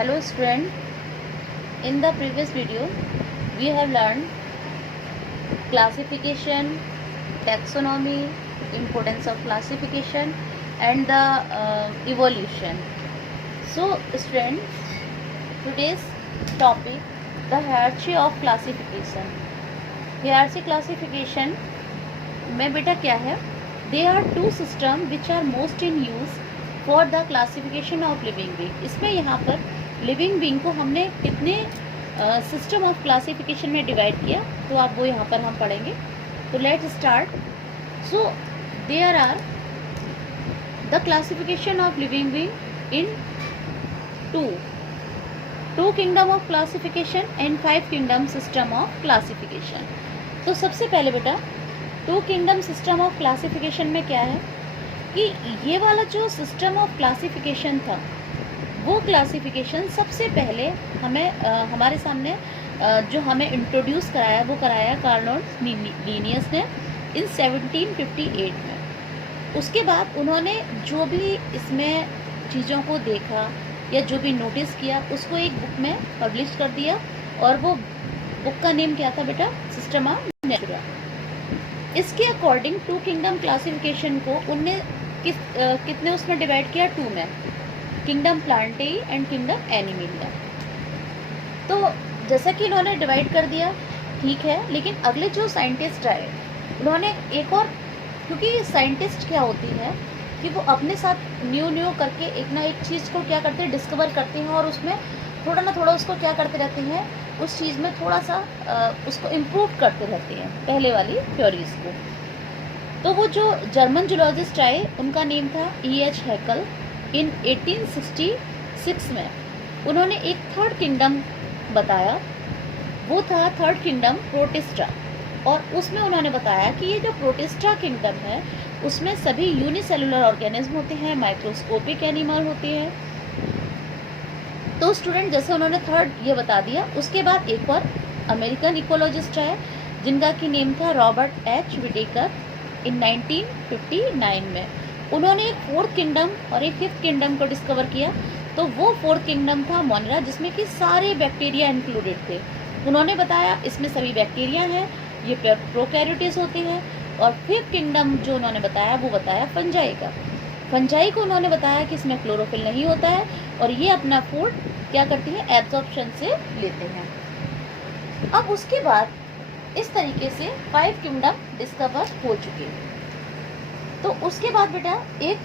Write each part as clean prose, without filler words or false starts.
Hello student, in the previous video we have learned classification, taxonomy, importance of classification and the evolution. So student, today's topic, the hierarchy of classification. Hierarchy classification में बेटा क्या है? There are two systems which are most in use for the classification of living being. इसमें यहाँ पर living being को हमने कितने सिस्टम ऑफ क्लासिफिकेशन में डिवाइड किया, तो आप वो यहाँ पर हम पढ़ेंगे. तो let start. So there are the classification of living being in two kingdom of classification and 5 kingdom system of classification. तो सबसे पहले बेटा two kingdom system of classification में क्या है कि ये वाला जो सिस्टम ऑफ क्लासिफिकेशन था, वो क्लासिफिकेशन सबसे पहले हमें हमारे सामने जो हमें इंट्रोड्यूस कराया, वो कराया कार्ल लिनियस ने इन 1758 में. उसके बाद उन्होंने जो भी इसमें चीज़ों को देखा या जो भी नोटिस किया, उसको एक बुक में पब्लिश कर दिया, और वो बुक का नेम क्या था बेटा? Systema Natura. इसके अकॉर्डिंग टू किंगडम क्लासिफिकेशन को उनने कितने उसमें डिवाइड किया? 2 में, किंगडम प्लांटेई एंड किंगडम एनिमिलिया. तो जैसा कि इन्होंने डिवाइड कर दिया, ठीक है, लेकिन अगले जो साइंटिस्ट आए उन्होंने एक और, क्योंकि साइंटिस्ट क्या होती है कि वो अपने साथ न्यू करके एक ना एक चीज़ को क्या करते हैं, डिस्कवर करते हैं, और उसमें थोड़ा ना थोड़ा उसको क्या करते रहते हैं, उस चीज़ में थोड़ा सा उसको इम्प्रूव करते रहते हैं पहले वाली थ्योरीज को. तो वो जो जर्मन जूलॉजिस्ट आए उनका नेम था E.H. हैकल. इन 1866 में उन्होंने एक थर्ड किंगडम बताया, वो था थर्ड किंगडम प्रोटिस्टा. और उसमें उन्होंने बताया कि ये जो प्रोटिस्टा किंगडम है उसमें सभी यूनिसेलुलर ऑर्गेनिज्म होते हैं, माइक्रोस्कोपिक एनिमल होते हैं. तो स्टूडेंट जैसे उन्होंने थर्ड ये बता दिया, उसके बाद एक और अमेरिकन इकोलॉजिस्ट आए जिनका की नेम था रॉबर्ट H. विटेकर. इन 1959 में उन्होंने एक फोर्थ किंगडम और एक फिफ्थ किंगडम को डिस्कवर किया. तो वो फोर्थ किंगडम था मोनेरा, जिसमें कि सारे बैक्टीरिया इंक्लूडेड थे. उन्होंने बताया इसमें सभी बैक्टीरिया हैं, ये प्रोकैरियोट्स होते हैं. और फिफ्थ किंगडम जो उन्होंने बताया, वो बताया फंजाई का. फंजाई को उन्होंने बताया कि इसमें क्लोरोफिल नहीं होता है, और ये अपना फूड क्या करती है, एब्जॉर्प्शन से लेते हैं. अब उसके बाद इस तरीके से 5 किंगडम डिस्कवर हो चुके हैं. तो उसके बाद बेटा एक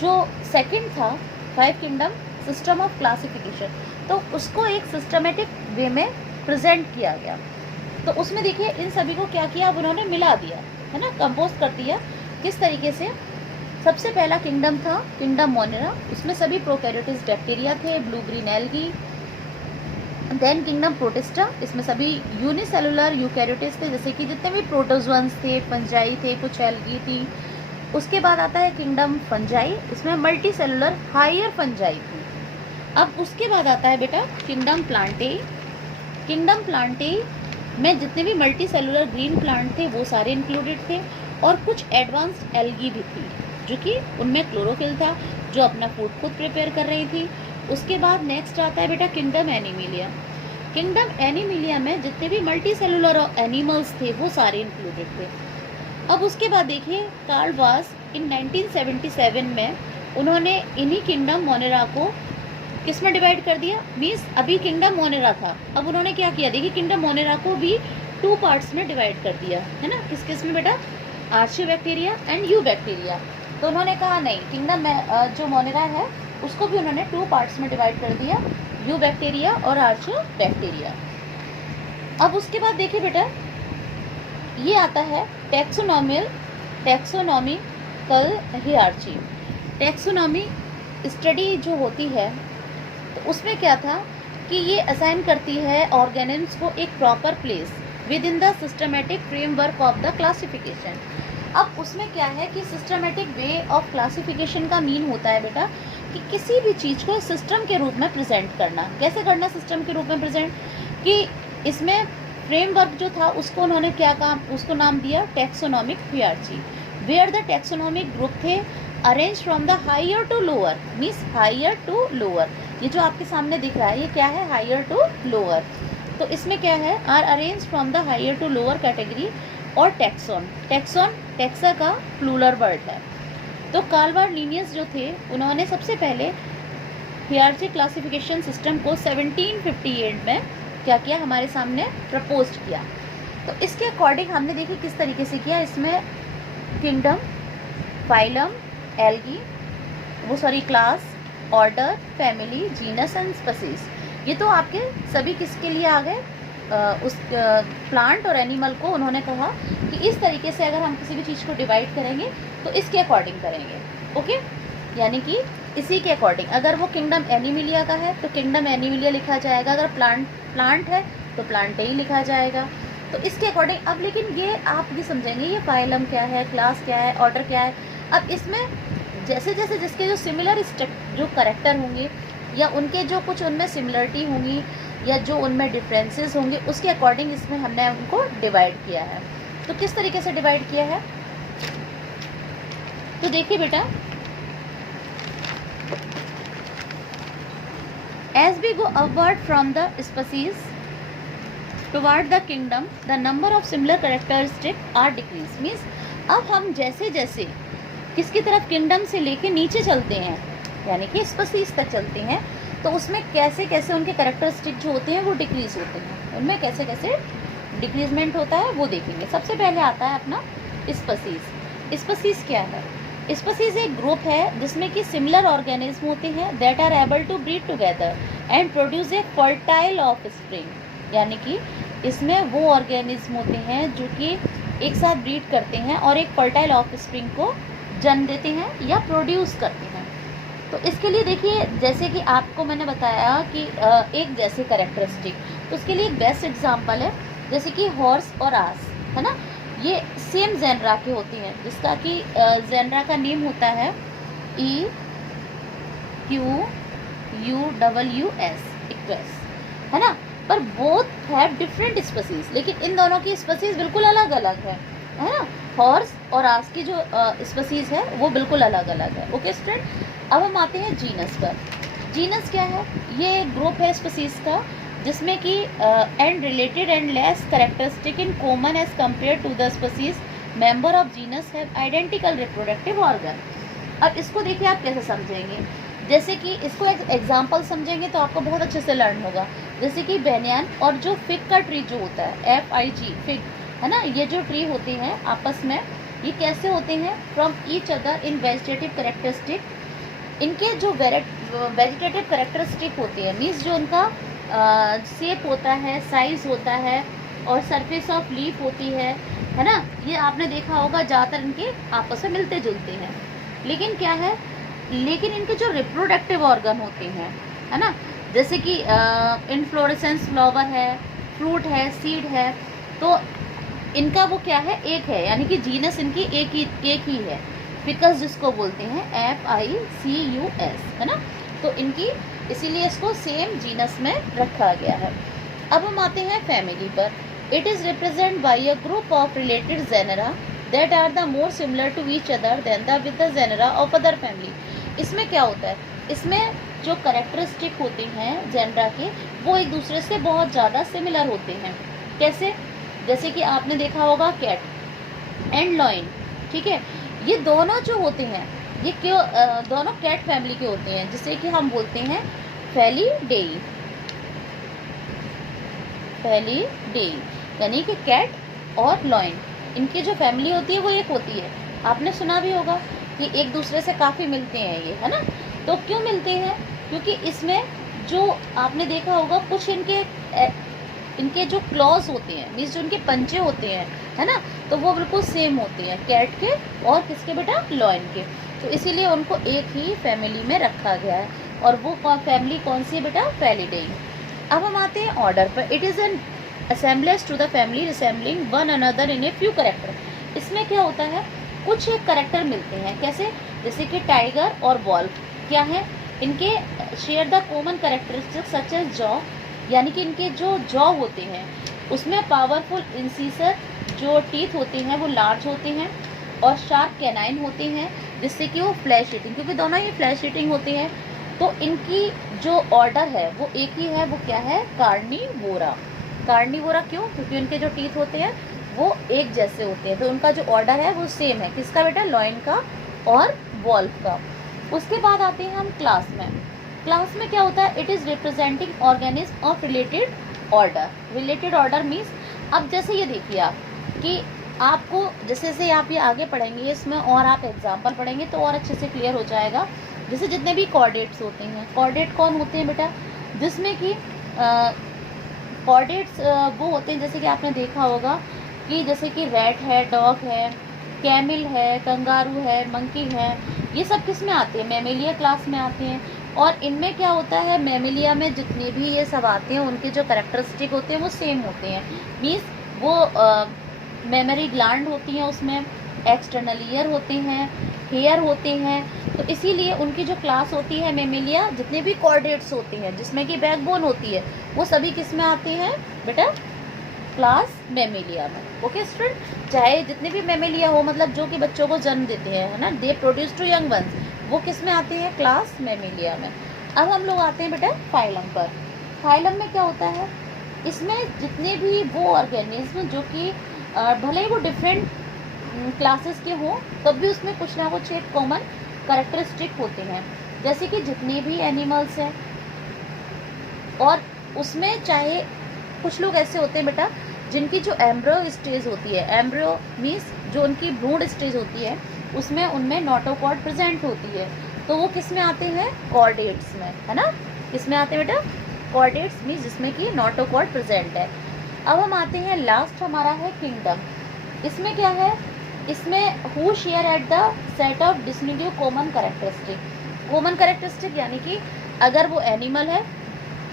जो सेकंड था 5 किंगडम सिस्टम ऑफ क्लासिफिकेशन, तो उसको एक सिस्टमेटिक वे में प्रेजेंट किया गया. तो उसमें देखिए इन सभी को क्या किया, अब उन्होंने मिला दिया है ना, कंपोज कर दिया. किस तरीके से? सबसे पहला किंगडम था किंगडम मोनेरा, उसमें सभी प्रोकैरियोट्स बैक्टीरिया थे, blue green algae. Then kingdom Protista, इसमें सभी यूनिसेलुलर यूकैरियोट्स थे, जैसे कि जितने भी प्रोटोजोअन्स थे, फंजाई थे, कुछ एल्गी थी. उसके बाद आता है किंगडम फंजाई, इसमें मल्टी सेलुलर हायर फंजाई थी. अब उसके बाद आता है बेटा किंगडम प्लांटेई. किंगडम प्लांटेई में जितने भी मल्टी सेलुलर ग्रीन प्लांट थे वो सारे इंक्लूडेड थे, और कुछ एडवांस्ड एल्गी भी थी जो कि उनमें क्लोरोफिल था, जो अपना फूड खुद प्रिपेयर कर रही थी. उसके बाद नेक्स्ट आता है बेटा किंगडम एनिमिलिया. किंगडम एनिमिलिया में जितने भी मल्टी सेलुलर एनिमल्स थे वो सारे इंक्लूडेड थे. अब उसके बाद देखिए कार्ल वास इन 1977 में उन्होंने इन्हीं किंगडम मोनेरा को किस में डिवाइड कर दिया, मीन्स अभी किंगडम मोनेरा था, अब उन्होंने क्या किया, देखिए किंगडम मोनेरा को भी 2 पार्ट्स में डिवाइड कर दिया है ना. किस किस में बेटा? Archaebacteria and eubacteria. तो उन्होंने कहा नहीं, किंगडम जो मोनेरा है उसको भी उन्होंने 2 पार्ट्स में डिवाइड कर दिया, यू बैक्टीरिया और आर्ची बैक्टीरिया. अब उसके बाद देखिए बेटा ये आता है टैक्सोनॉमिकल हियरार्ची. टैक्सोनॉमी स्टडी जो होती है तो उसमें क्या था कि ये असाइन करती है ऑर्गेनिज्म्स को एक proper place with in the systematic framework of the classification. अब उसमें क्या है कि सिस्टमेटिक वे ऑफ क्लासिफिकेशन का मीन होता है बेटा कि किसी भी चीज़ को सिस्टम के रूप में प्रेजेंट करना. कैसे करना सिस्टम के रूप में प्रेजेंट? कि इसमें फ्रेमवर्क जो था उसको उन्होंने क्या कहा, उसको नाम दिया taxonomic hierarchy, where the taxonomic group थे arrange from the higher to lower, means higher to lower. ये जो आपके सामने दिख रहा है ये क्या है, हायर टू लोअर। तो इसमें क्या है, are arrange from the higher to lower category और टैक्सॉन। टैक्सॉन टैक्सा का प्लूरल वर्ड है। तो कार्लवार लिनियस जो थे उन्होंने सबसे पहले हियरार्ची क्लासिफिकेशन सिस्टम को 1758 में क्या किया, हमारे सामने प्रपोज किया। तो इसके अकॉर्डिंग हमने देखिए किस तरीके से किया। इसमें kingdom, phylum, algae, class, order, family, genus and species, ये तो आपके सभी किसके लिए आ गए, उस प्लांट और एनिमल को उन्होंने कहा कि इस तरीके से अगर हम किसी भी चीज़ को डिवाइड करेंगे तो इसके अकॉर्डिंग करेंगे। ओके, यानी कि इसी के अकॉर्डिंग, अगर वो किंगडम एनिमिलिया का है तो किंगडम एनिमिलिया लिखा जाएगा, अगर प्लांट है तो प्लांट ही लिखा जाएगा। तो इसके अकॉर्डिंग अब, लेकिन ये आप ये समझेंगे ये फाइलम क्या है, क्लास क्या है, ऑर्डर क्या है। अब इसमें जैसे जैसे जिसके जो सिमिलर जो करेक्टर होंगे या उनके जो कुछ उनमें सिमिलरिटी होंगी या जो उनमें डिफरेंसेस होंगे उसके अकॉर्डिंग इसमें हमने उनको डिवाइड किया है। तो किस तरीके से डिवाइड किया है, तो देखिए बेटा, as we go upward from the species toward the kingdom the number of similar characteristic are decrease. Means अब हम जैसे जैसे किसकी तरफ, किंगडम से लेके नीचे चलते हैं यानी कि स्पीसीज तक चलते हैं, तो उसमें कैसे कैसे उनके कैरेक्टरिस्टिक जो होते हैं वो डिक्रीज होते हैं, उनमें कैसे कैसे डिक्रीजमेंट होता है वो देखेंगे। सबसे पहले आता है अपना स्पीसीज। स्पीसीज क्या है, स्पीसीज एक ग्रुप है जिसमें कि सिमिलर ऑर्गेनिज्म होते हैं that are able to breed together and produce a fertile offspring. यानी कि इसमें वो ऑर्गेनिज्म होते हैं जो कि एक साथ ब्रीड करते हैं और एक फर्टाइल ऑफस्प्रिंग को जन्म देते हैं या प्रोड्यूस करते हैं। तो इसके लिए देखिए, जैसे कि आपको मैंने बताया कि एक जैसे कैरेक्टरिस्टिक, तो उसके लिए एक बेस्ट एग्जांपल है जैसे कि हॉर्स और आस, है ना, ये सेम जेनरा के होती हैं, जिसका कि जेनरा का नेम होता है EQUWS, इक्वेस, है ना। पर बोथ हैव डिफरेंट स्पीसीज, लेकिन इन दोनों की स्पीसीज बिल्कुल अलग अलग है ना। हॉर्स और आस की जो स्पीसीज है वो बिल्कुल अलग अलग है। ओके स्टूडेंट, अब हम आते हैं जीनस पर। जीनस क्या है, ये एक ग्रुप है स्पीसीज का जिसमें कि and related and less characteristic in common as compare to the species member of genus have identical reproductive organ. अब इसको देखिए आप कैसे समझेंगे, जैसे कि इसको एक एग्जाम्पल समझेंगे तो आपको बहुत अच्छे से लर्न होगा। जैसे कि बेनियन और जो फिग का ट्री जो होता है FIG, फिग, है ना, ये जो ट्री होते हैं आपस में ये कैसे होते हैं, from each other in vegetative characteristic. इनके जो वेजिटेटिव कैरेक्टरिस्टिक होती है, मीन्स जो उनका शेप होता है, साइज होता है और सरफेस ऑफ लीफ होती है ना, ये आपने देखा होगा ज़्यादातर इनके आपस में मिलते जुलते हैं। लेकिन क्या है, लेकिन इनके जो रिप्रोडक्टिव ऑर्गन होते हैं, है ना, जैसे कि इनफ्लोरेसेंस फ्लावर है, फ्रूट है, सीड है, तो इनका वो क्या है, एक है, यानी कि जीनस इनकी एक ही है। फिकस जिसको बोलते हैं FICUS, है ना, तो इनकी इसीलिए इसको सेम जीनस में रखा गया है। अब हम आते हैं फैमिली पर। It is represent by a group of related genera that are the more similar to each other than the with the genera of other family. इसमें क्या होता है, इसमें जो कैरेक्टरिस्टिक होते हैं जेनरा के वो एक दूसरे से बहुत ज़्यादा सिमिलर होते हैं। कैसे, जैसे कि आपने देखा होगा कैट एंड लॉइन, ठीक है, ये दोनों जो होते हैं ये क्यों दोनों कैट फैमिली के होते हैं, जिसे कि हम बोलते हैं फेलिडेई, यानी कि कैट और लॉइन, इनकी जो फैमिली होती है वो एक होती है। आपने सुना भी होगा कि एक दूसरे से काफ़ी मिलते हैं ये, है ना। तो क्यों मिलते हैं, क्योंकि इसमें जो आपने देखा होगा कुछ इनके जो क्लॉज होते हैं, मीन्स जो उनके पंजे होते हैं, है ना, तो वो बिल्कुल सेम होते हैं कैट के और किसके बेटा, लॉयन के। तो इसीलिए उनको एक ही फैमिली में रखा गया है, और वो फैमिली कौन सी है बेटा, फेलिडेई। अब हम आते हैं ऑर्डर पर। It is an assemblage to the family resembling one another in a few character. इसमें क्या होता है, कुछ एक करेक्टर मिलते हैं, कैसे, जैसे कि टाइगर और वॉल्फ क्या है, इनके share the common characteristic such as jaw, यानी कि इनके जो जॉ होते हैं उसमें पावरफुल इंसीसर जो टीथ होते हैं वो लार्ज होते हैं, और शार्प कैनाइन होते हैं जिससे कि वो फ्लैश ईटिंग, क्योंकि दोनों ही फ्लैश ईटिंग होते हैं, तो इनकी जो ऑर्डर है वो एक ही है, वो क्या है, कार्निवोरा। कार्निवोरा क्यों? क्योंकि उनके जो टीथ होते हैं वो एक जैसे होते हैं, तो उनका जो ऑर्डर है वो सेम है। किसका बेटा? लॉइन का और वॉल्व का। उसके बाद आते हैं हम क्लास में। क्लास में क्या होता है? It is representing organism of related order. Related order means, अब जैसे ये देखिए आप कि आपको जैसे जैसे आप ये आगे पढ़ेंगे इसमें और आप एग्जाम्पल पढ़ेंगे तो और अच्छे से क्लियर हो जाएगा। जैसे जितने भी कॉर्डेट्स होते हैं, कॉर्डेट कौन होते हैं बेटा? जिसमें कि कॉर्डेट्स वो होते हैं जैसे कि आपने देखा होगा कि जैसे कि रैट है, डॉग है, कैमिल है, कंगारू है, मंकी है, ये सब किस में आते हैं? मैमेलिया क्लास में आते हैं। और इनमें क्या होता है, मैमेलिया में जितने भी ये सब आते हैं उनके जो कैरेक्टरिस्टिक होते हैं वो सेम होते हैं। मीन्स वो मेमोरी ग्लैंड होती हैं, उसमें एक्सटर्नल ईयर होते हैं, हेयर होते हैं, तो इसीलिए उनकी जो क्लास होती है मैमेलिया, जितने भी कॉर्डेट्स होते हैं जिसमें कि बैकबोन होती है, वो सभी किस में आते हैं बेटा? क्लास मैमेलिया में। ओके स्टूडेंट, चाहे जितने भी मैमेलिया हो, मतलब जो कि बच्चों को जन्म देते हैं, है ना, they produce two young ones, वो किस में आते हैं? क्लास मैमेलिया में। अब हम लोग आते हैं बेटा फाइलम पर। फाइलम में क्या होता है? इसमें जितने भी वो ऑर्गेनिज्म जो कि भले ही वो डिफरेंट क्लासेस के हों, तब भी उसमें कुछ ना कुछ एक कॉमन कैरेक्टरिस्टिक होते हैं। जैसे कि जितने भी एनिमल्स हैं, और उसमें चाहे कुछ लोग ऐसे होते हैं बेटा जिनकी जो एम्ब्रियो स्टेज होती है, एम्ब्रियो मीन्स जो उनकी भ्रूण स्टेज होती है, उसमें उनमें नोटोकॉर्ड प्रेजेंट होती है, तो वो किस में आते हैं? कॉर्डेट्स में, है ना। किस में आते हैं बेटा? कॉर्डेट्स मीन्स जिसमें कि नोटोकॉर्ड प्रेजेंट है। अब हम आते हैं लास्ट, हमारा है किंगडम। इसमें क्या है? इसमें who share at the set of distinctive common characteristic. Common characteristic यानी कि अगर वो एनिमल है,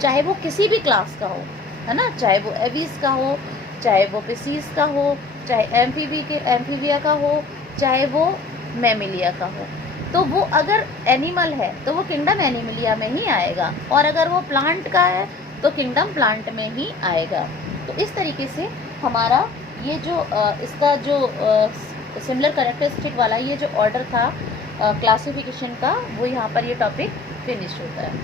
चाहे वो किसी भी क्लास का हो, है ना, चाहे वो एवीज का हो, चाहे वो पिसीज का हो, चाहे एम्फीबिया का हो, चाहे वो मैमेलिया का हो, तो वो अगर एनिमल है तो वो किंगडम एनिमलिया में ही आएगा, और अगर वो प्लांट का है तो किंगडम प्लांट में ही आएगा। तो इस तरीके से हमारा ये जो इसका जो सिमिलर कैरेक्टरिस्टिक वाला ये जो ऑर्डर था क्लासिफिकेशन का, वो यहाँ पर ये टॉपिक फिनिश होता है।